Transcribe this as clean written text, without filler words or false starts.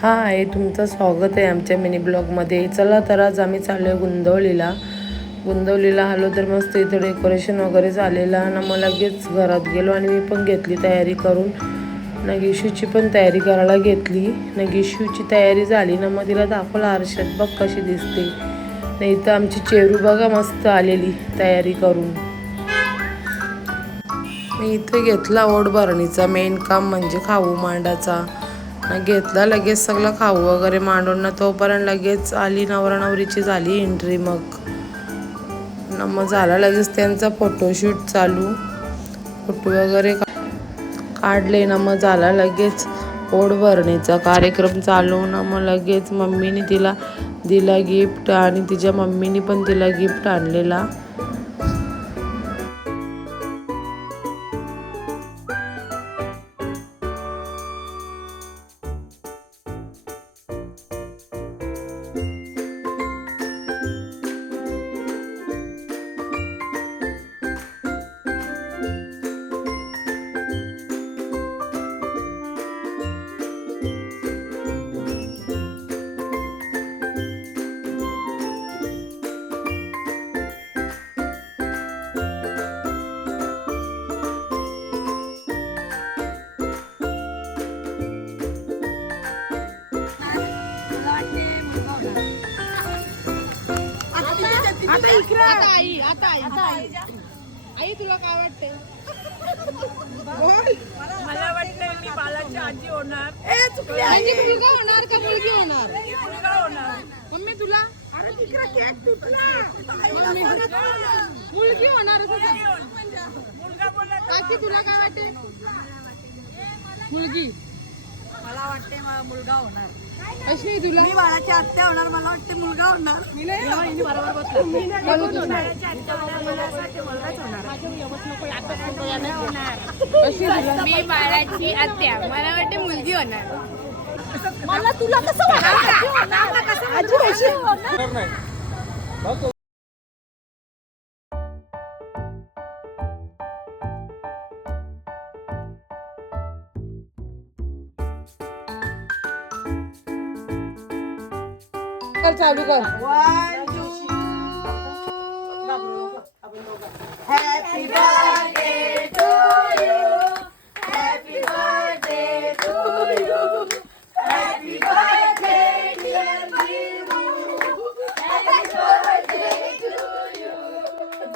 हाय, तुमचं स्वागत आहे आमच्या मिनी ब्लॉगमध्ये. चला तर आज आम्ही चाललो आहे गुंदवलीला आलो तर मस्त इथं डेकोरेशन वगैरे झालेलं ना. मग लगेच घरात गेलो आणि मी पण घेतली तयारी करून. नगीशूची पण तयारी करायला घेतली. नगीशूची तयारी झाली ना, मग तिला दाखवलं आरशात, बघ कशी दिसते. नाही तर आमची चेरू बघा मस्त आलेली तयारी करून. मी इथे घेतला ओढ भरणीचा. मेन काम म्हणजे खाऊ मांडाचा घेतला. लगेच सगळं खाऊ वगैरे मांडून ना तोपर्यंत लगेच आली नवरा नवरीची झाली एंट्री. मग झाला लगेच त्यांचा फोटोशूट चालू. फोटो वगैरे काढले ना, मग झाला लगेच ओढ भरणीचा कार्यक्रम चालू ना. मग लगेच मम्मीने तिला दिला गिफ्ट आणि तिच्या मम्मीने पण तिला गिफ्ट आणलेला. आई तुला काय वाटते? मला वाटतंय मी बालाची आजी होणार. मुलगा होणार का मुलगी होणार? मुलगा होणार. मम्मी तुला? अरे तिकडे केक तुटला. मुलगी होणार. मुलगा बोलला. काकी तुला काय वाटते? मुलगी. मला वाटते मुलगा होणार. अशी तुला? मी बाळाची आत्या होणार. मला वाटते मुलगा होणार. मी नाही बरोबर बसला. मी बाळाची आत्या, मला वाटते मुलगी होणार. मला तुला कसं वाटतं? चालू कर.